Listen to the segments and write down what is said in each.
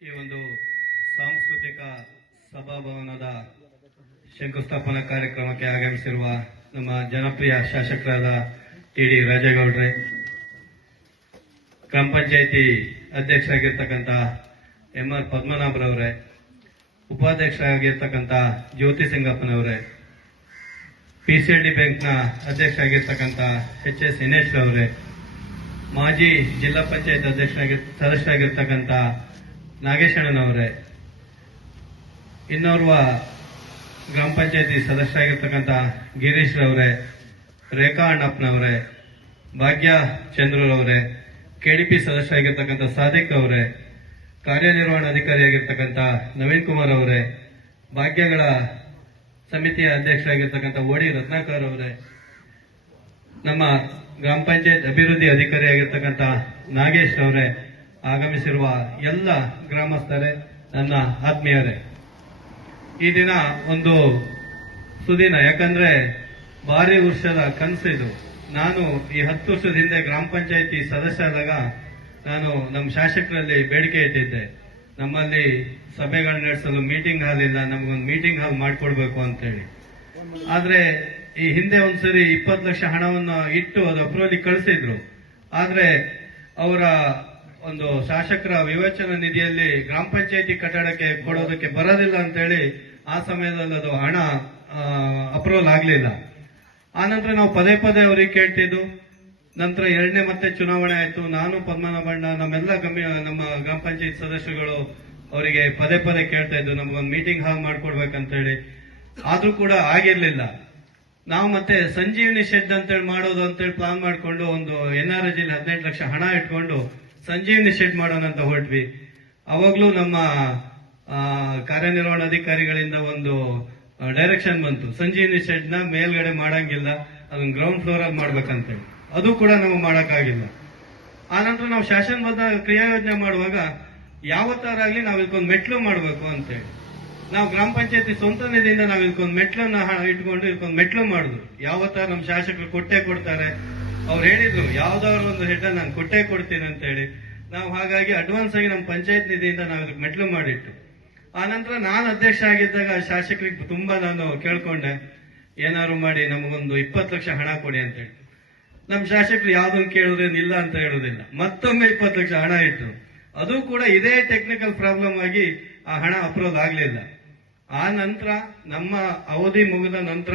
ಈ ಒಂದು ಸಾಂಸ್ಕೃತಿಕ ಸಭಾಭವನದ ಶಂಕುಸ್ಥಾಪನಾ ಕಾರ್ಯಕ್ರಮಕ್ಕೆ ಆಗಮಿಸಿರುವ ನಮ್ಮ ಜನಪ್ರಿಯ ಶಾಸಕರಾದ ಟಿ ಡಿ ರಾಜೇಗೌಡ್ರೆ, ಗ್ರಾಮ ಪಂಚಾಯಿತಿ ಅಧ್ಯಕ್ಷರಾಗಿರ್ತಕ್ಕಂಥ ಎಂ ಆರ್ ಪದ್ಮನಾಭರವರೇ, ಉಪಾಧ್ಯಕ್ಷರಾಗಿರ್ತಕ್ಕಂಥ ಜ್ಯೋತಿ ಸಿಂಗಪ್ಪನವರೇ ಡಿ ಬ್ಯಾಂಕ್ನ ಅಧ್ಯಕ್ಷರಾಗಿರ್ತಕ್ಕಂಥ ಎಚ್ ಎಸ್ ದಿನೇಶ್ ಅವರೇ ಮಾಜಿ ಜಿಲ್ಲಾ ಪಂಚಾಯತ್ ಅಧ್ಯಕ್ಷರಾಗಿ, ಸದಸ್ಯರಾಗಿರ್ತಕ್ಕಂಥ ನಾಗೇಶಣ್ಣನವರೇ, ಇನ್ನೋರ್ವ ಗ್ರಾಮ ಪಂಚಾಯತಿ ಸದಸ್ಯರಾಗಿರ್ತಕ್ಕಂಥ ಗಿರೀಶ್ ರವರೇ ರೇಖಾ ಅಣ್ಣಪ್ಪನವರೇ, ಭಾಗ್ಯ ಚಂದ್ರರವರೇ, ಕೆಡಿಪಿ ಸದಸ್ಯರಾಗಿರ್ತಕ್ಕಂಥ ಸಾದಿಕ್ ಅವರೇ ಕಾರ್ಯನಿರ್ವಹಣಾಧಿಕಾರಿಯಾಗಿರ್ತಕ್ಕಂಥ ನವೀನ್ ಕುಮಾರ್ ಅವರೇ, ಭಾಗ್ಯಗಳ ಸಮಿತಿಯ ಅಧ್ಯಕ್ಷರಾಗಿರ್ತಕ್ಕಂಥ ಓಡಿ ರತ್ನಾಕರ್ ಅವರೇ, ನಮ್ಮ ಗ್ರಾಮ ಪಂಚಾಯತ್ ಅಭಿವೃದ್ಧಿ ಅಧಿಕಾರಿಯಾಗಿರ್ತಕ್ಕಂಥ ನಾಗೇಶ್ ಅವರೇ ಆಗಮಿಸಿರುವ ಎಲ್ಲ ಗ್ರಾಮಸ್ಥರೇ, ನನ್ನ ಆತ್ಮೀಯರೇ, ಈ ದಿನ ಒಂದು ಸುದಿನ. ಯಾಕಂದ್ರೆ ಭಾರಿ ವರ್ಷದ ಕನಸು ಇದು. ನಾನು ಈ ಹತ್ತು ವರ್ಷದ ಹಿಂದೆ ಗ್ರಾಮ ಪಂಚಾಯಿತಿ ಸದಸ್ಯರಾದಾಗ ನಾನು ನಮ್ಮ ಶಾಸಕರಲ್ಲಿ ಬೇಡಿಕೆ ಇಟ್ಟಿದ್ದೆ. ನಮ್ಮಲ್ಲಿ ಸಭೆಗಳು ನಡೆಸಲು ಮೀಟಿಂಗ್ ಹಾಲ್ ಇಲ್ಲ, ನಮಗೊಂದು ಮೀಟಿಂಗ್ ಹಾಲ್ ಮಾಡಿಕೊಡ್ಬೇಕು ಅಂತೇಳಿ. ಆದ್ರೆ ಈ ಹಿಂದೆ ಒಂದ್ಸರಿ ಇಪ್ಪತ್ತು ಲಕ್ಷ ಹಣವನ್ನು ಇಟ್ಟು ಅದು ಅಪ್ರೂವಲ್ ಕಳಿಸಿದ್ರು. ಆದ್ರೆ ಅವರ ಒಂದು ಶಾಸಕರ ವಿವೇಚನಾ ನಿಧಿಯಲ್ಲಿ ಗ್ರಾಮ ಪಂಚಾಯತಿ ಕಟ್ಟಡಕ್ಕೆ ಕೊಡೋದಕ್ಕೆ ಬರೋದಿಲ್ಲ ಅಂತೇಳಿ ಆ ಸಮಯದಲ್ಲಿ ಅದು ಹಣ ಅಪ್ರೂವಲ್ ಆಗಲಿಲ್ಲ. ಆನಂತರ ನಾವು ಪದೇ ಪದೇ ಅವರಿಗೆ ಕೇಳ್ತಿದ್ದು. ನಂತರ ಎರಡನೇ ಮತ್ತೆ ಚುನಾವಣೆ ಆಯಿತು. ನಾನು, ಪದ್ಮನಾಭಣ್ಣ, ನಮ್ಮೆಲ್ಲ ಗಮ್ಯ, ನಮ್ಮ ಗ್ರಾಮ ಪಂಚಾಯತ್ ಸದಸ್ಯರುಗಳು ಅವರಿಗೆ ಪದೇ ಪದೇ ಕೇಳ್ತಾ ಇದ್ದು, ನಮಗೊಂದು ಮೀಟಿಂಗ್ ಹಾಲ್ ಮಾಡ್ಕೊಡ್ಬೇಕಂತೇಳಿ. ಆದ್ರೂ ಕೂಡ ಆಗಿರ್ಲಿಲ್ಲ. ನಾವು ಮತ್ತೆ ಸಂಜೀವಿನಿ ಶೆಡ್ ಅಂತೇಳಿ ಮಾಡೋದು ಅಂತೇಳಿ ಪ್ಲಾನ್ ಮಾಡಿಕೊಂಡು ಒಂದು ಎನ್ ಆರ್ ಹದಿನೆಂಟು ಲಕ್ಷ ಹಣ ಇಟ್ಕೊಂಡು ಸಂಜೀವಿನಿ ಶೆಡ್ ಮಾಡೋಣ ಅಂತ ಹೊರಟ್ವಿ. ಅವಾಗ್ಲೂ ನಮ್ಮ ಕಾರ್ಯನಿರ್ವಹಣಾ ಅಧಿಕಾರಿಗಳಿಂದ ಒಂದು ಡೈರೆಕ್ಷನ್ ಬಂತು. ಸಂಜೀವಿನಿ ಶೆಡ್ನ ಮೇಲ್ಗಡೆ ಮಾಡಂಗಿಲ್ಲ. ಅದನ್ನ ಗ್ರೌಂಡ್ ಫ್ಲೋರ್ ಅಲ್ಲಿ ಮಾಡ್ಬೇಕಂತೇಳಿ. ಅದು ಕೂಡ ನಾವು ಮಾಡಕ್ಕಾಗಿಲ್ಲ. ಆನಂತರ ನಾವು ಶಾಸನಬದ್ಧ ಕ್ರಿಯಾ ಯೋಜನೆ ಮಾಡುವಾಗ ಯಾವತ್ತಾರಾಗ್ಲಿ ನಾವು ಇದಕ್ಕೊಂದು ಮೆಟ್ಲು ಮಾಡಬೇಕು ಅಂತೇಳಿ. ನಾವು ಗ್ರಾಮ ಪಂಚಾಯತಿ ಸ್ವಂತ ನಿಧಿಯಿಂದ ನಾವು ಇದಕ್ಕೊಂದು ಮೆಟ್ಲನ್ನ ಇಟ್ಕೊಂಡು ಇದಕ್ಕೊಂದು ಮೆಟ್ಲು ಮಾಡುದು. ಯಾವತ್ತಾರ ನಮ್ಮ ಶಾಸಕರು ಕೊಟ್ಟೆ ಕೊಡ್ತಾರೆ. ಅವ್ರು ಹೇಳಿದ್ರು, ಯಾವ್ದಾದ್ರು ಒಂದು ಹೆಡ್ ನಾನು ಕೊಟ್ಟೆ ಕೊಡ್ತೀನಿ ಅಂತ ಹೇಳಿ. ನಾವು ಹಾಗಾಗಿ ಅಡ್ವಾನ್ಸ್ ಆಗಿ ನಮ್ಮ ಪಂಚಾಯತ್ ನಿಧಿಯಿಂದ ನಾವು ಮೆಟ್ಲು ಮಾಡಿಟ್ಟು. ನಂತರ ನಾನು ಅಧ್ಯಕ್ಷ ಆಗಿದ್ದಾಗ ಶಾಸಕರಿಗೆ ತುಂಬಾ ನಾನು ಕೇಳ್ಕೊಂಡೆ, ಏನಾದ್ರು ಮಾಡಿ, ನಮಗೊಂದು ಇಪ್ಪತ್ತು ಲಕ್ಷ ಹಣ ಕೊಡಿ ಅಂತ ಹೇಳಿ. ನಮ್ಮ ಶಾಸಕರು ಯಾವ್ದೊಂದು ಕೇಳಿದ್ರೆ ಇಲ್ಲ ಅಂತ ಹೇಳೋದಿಲ್ಲ. ಮತ್ತೊಮ್ಮೆ ಇಪ್ಪತ್ತು ಲಕ್ಷ ಹಣ ಇಟ್ಟರು ಅದು ಕೂಡ ಇದೇ ಟೆಕ್ನಿಕಲ್ ಪ್ರಾಬ್ಲಮ್ ಆಗಿ ಆ ಹಣ ಅಪ್ರೂವ್ ಆಗಲಿಲ್ಲ. ಆ ನಂತರ, ನಮ್ಮ ಅವಧಿ ಮುಗಿದ ನಂತರ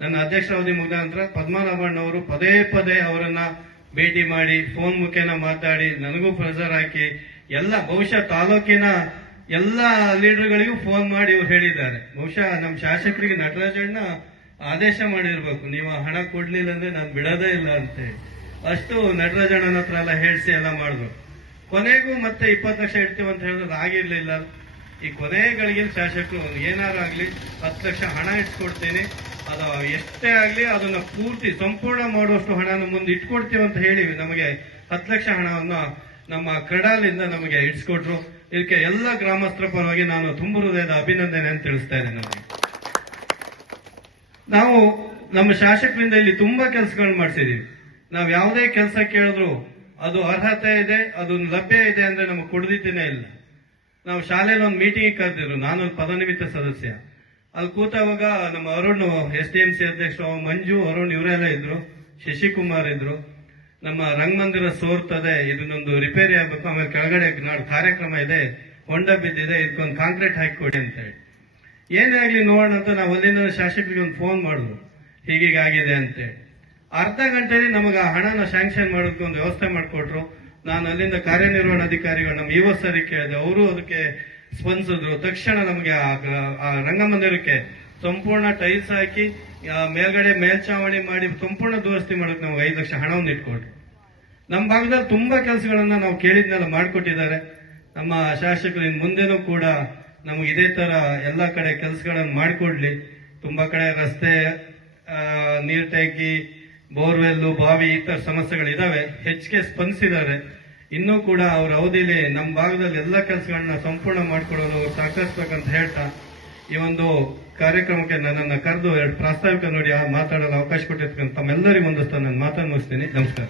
ನನ್ನ ಅಧ್ಯಕ್ಷ ಅವಧಿ ಮುಗಿದ ನಂತರ ಪದ್ಮನಾಭಣ್ಣವರು ಪದೇ ಪದೇ ಅವರನ್ನ ಭೇಟಿ ಮಾಡಿ ಫೋನ್ ಮುಖೇನ ಮಾತಾಡಿ ನನಗೂ ಪ್ರೆಸರ್ ಹಾಕಿ ಎಲ್ಲ ಬಹುಶಃ ತಾಲೂಕಿನ ಎಲ್ಲ ಲೀಡರ್ಗಳಿಗೂ ಫೋನ್ ಮಾಡಿ ಇವ್ರು ಹೇಳಿದ್ದಾರೆ. ಬಹುಶಃ ನಮ್ಮ ಶಾಸಕರಿಗೆ ನಟರಾಜಣ್ಣ ಆದೇಶ ಮಾಡಿರ್ಬೇಕು. ನೀವು ಹಣ ಕೊಡ್ಲಿಲ್ಲ ಅಂದ್ರೆ ನಾನು ಬಿಡೋದೇ ಇಲ್ಲ ಅಂತೇಳಿ ಅಷ್ಟು ನಟರಾಜಣ್ಣನ ಹತ್ರ ಎಲ್ಲ ಹೇಳಿಸಿ ಎಲ್ಲ ಮಾಡಿದ್ರು. ಕೊನೆಗೂ ಮತ್ತೆ ಇಪ್ಪತ್ತು ಲಕ್ಷ ಇಡ್ತೀವಿ ಅಂತ ಹೇಳಿದ್ರೆ ಆಗಿರ್ಲಿಲ್ಲ. ಈ ಕೊನೆಗಳಿಗೆ ಶಾಸಕರು ಏನಾರು ಆಗ್ಲಿ ಹತ್ತು ಲಕ್ಷ ಹಣ ಇಟ್ಕೊಡ್ತೀನಿ. ಅದು ಎಷ್ಟೇ ಆಗಲಿ ಅದನ್ನ ಪೂರ್ತಿ ಸಂಪೂರ್ಣ ಮಾಡುವಷ್ಟು ಹಣನ ಮುಂದೆ ಇಟ್ಕೊಡ್ತೀವಿ ಅಂತ ಹೇಳಿ ನಮಗೆ ಹತ್ತು ಲಕ್ಷ ಹಣವನ್ನು ನಮ್ಮ ಕ್ರಡಾಲಿಂದ ನಮಗೆ ಇಟ್ಸ್ಕೊಟ್ರು ಇದಕ್ಕೆ ಎಲ್ಲ ಗ್ರಾಮಸ್ಥರ ಪರವಾಗಿ ನಾನು ತುಂಬ ಹೃದಯದ ಅಭಿನಂದನೆ ಅಂತ ತಿಳಿಸ್ತಾ ಇದ್ದೀನಿ ನಮಗೆ ನಾವು ನಮ್ಮ ಶಾಸಕರಿಂದ ಇಲ್ಲಿ ತುಂಬಾ ಕೆಲಸಗಳು ಮಾಡಿಸಿದೀವಿ. ನಾವು ಯಾವುದೇ ಕೆಲಸ ಕೇಳಿದ್ರು ಅದು ಅರ್ಹತೆ ಇದೆ, ಅದು ಲಭ್ಯ ಇದೆ ಅಂದ್ರೆ ನಮಗೆ ಕೊಡದಿದ್ದೇನೆ ಇಲ್ಲ. ನಾವು ಶಾಲೆಯಲ್ಲಿ ಒಂದು ಮೀಟಿಂಗ್ ಕರೆದಿದ್ರು, ನಾನು ಪದನಿಮಿತ್ತ ಸದಸ್ಯ. ಅಲ್ಲಿ ಕೂತವಾಗ ನಮ್ಮ Arun, S D M C ಅಧ್ಯಕ್ಷ ಮಂಜು, ಅರುಣ್ ಇವರೆಲ್ಲ ಇದ್ರು, ಶಶಿಕುಮಾರ್ ಇದ್ರು. ನಮ್ಮ ರಂಗಮಂದಿರ ಸೋರ್ತದೆ, ಇದನ್ನೊಂದು ರಿಪೇರಿ ಆಗ್ಬೇಕು, ಆಮೇಲೆ ಕೆಳಗಡೆ ನಾಡು ಕಾರ್ಯಕ್ರಮ ಇದೆ, ಹೊಂಡ ಬಿದ್ದಿದೆ ಇದಕ್ಕೊಂದು ಕಾಂಕ್ರೀಟ್ ಹಾಕಿಕೊಡಿ ಅಂತ ಹೇಳಿ. ಏನೇ ಆಗ್ಲಿ ನೋಡೋಣ ಅಂತ ನಾವು ಒಂದಿನ ಶಾಸಕರಿಗೆ ಒಂದು ಫೋನ್ ಮಾಡಿದ್ರು ಹೀಗೀಗ ಆಗಿದೆ ಅಂತೇಳಿ ಅರ್ಧ ಗಂಟೆಯಲ್ಲಿ ನಮಗೆ ಆ ಹಣನ ಸ್ಯಾಂಕ್ಷನ್ ಮಾಡೋದಕ್ಕೆ ಒಂದು ವ್ಯವಸ್ಥೆ ಮಾಡಿಕೊಟ್ರು. ನಾನು ಅಲ್ಲಿಂದ ಕಾರ್ಯನಿರ್ವಹಣಾಧಿಕಾರಿಗಳು ನಮ್ಮ ಯುವ ಸರಿ ಕೇಳಿದೆ, ಅವರು ಅದಕ್ಕೆ ಸ್ಪಂದಿಸಿದ್ರು. ತಕ್ಷಣ ನಮಗೆ ಆ ರಂಗಮಂದಿರಕ್ಕೆ ಸಂಪೂರ್ಣ ಟೈಲ್ಸ್ ಹಾಕಿ ಮೇಲ್ಗಡೆ ಮೇಲ್ಚಾವಣಿ ಮಾಡಿ ಸಂಪೂರ್ಣ ದುರಸ್ತಿ ಮಾಡೋಕೆ ನಾವು ಐದು ಲಕ್ಷ ಹಣವನ್ನು ಇಟ್ಕೊಟ್ರು. ನಮ್ಮ ಭಾಗದಲ್ಲಿ ತುಂಬಾ ಕೆಲಸಗಳನ್ನ ನಾವು ಕೇಳಿದ್ನೆಲ್ಲ ಮಾಡಿಕೊಟ್ಟಿದ್ದಾರೆ. ನಮ್ಮ ಶಾಸಕರು ಇನ್ ಮುಂದೆನೂ ಕೂಡ ನಮಗೆ ಇದೇ ತರ ಎಲ್ಲ ಕಡೆ ಕೆಲಸಗಳನ್ನು ಮಾಡಿಕೊಡ್ಲಿ. ತುಂಬಾ ಕಡೆ ರಸ್ತೆ ನೀರ್ ಟ್ಯಾಂಕಿ, ಬೋರ್ವೆಲ್ಲು, ಬಾವಿ ಈ ತರ ಸಮಸ್ಯೆಗಳಿದಾವೆ. ಹೆಚ್ಚಿಗೆ ಸ್ಪಂದಿಸಿದ್ದಾರೆ. ಇನ್ನೂ ಕೂಡ ಅವ್ರ ಅವಧಿಲಿ ನಮ್ಮ ಭಾಗದಲ್ಲಿ ಎಲ್ಲ ಕೆಲಸಗಳನ್ನ ಸಂಪೂರ್ಣ ಮಾಡಿಕೊಡೋದು ಸಹಕರಿಸ್ಬೇಕಂತ ಹೇಳ್ತಾ ಈ ಒಂದು ಕಾರ್ಯಕ್ರಮಕ್ಕೆ ನನ್ನನ್ನು ಕರೆದು ಎರಡು ಪ್ರಾಸ್ತಾವಿಕ ನೋಡಿ ಮಾತಾಡಲು ಅವಕಾಶ ಕೊಟ್ಟಿರ್ತಕ್ಕಂಥ ತಮ್ಮೆಲ್ಲರಿಗೂ ಒಂದಷ್ಟು ನಾನು ಮಾತನ್ನು ಮುಗಿಸ್ತೀನಿ. ನಮಸ್ಕಾರ.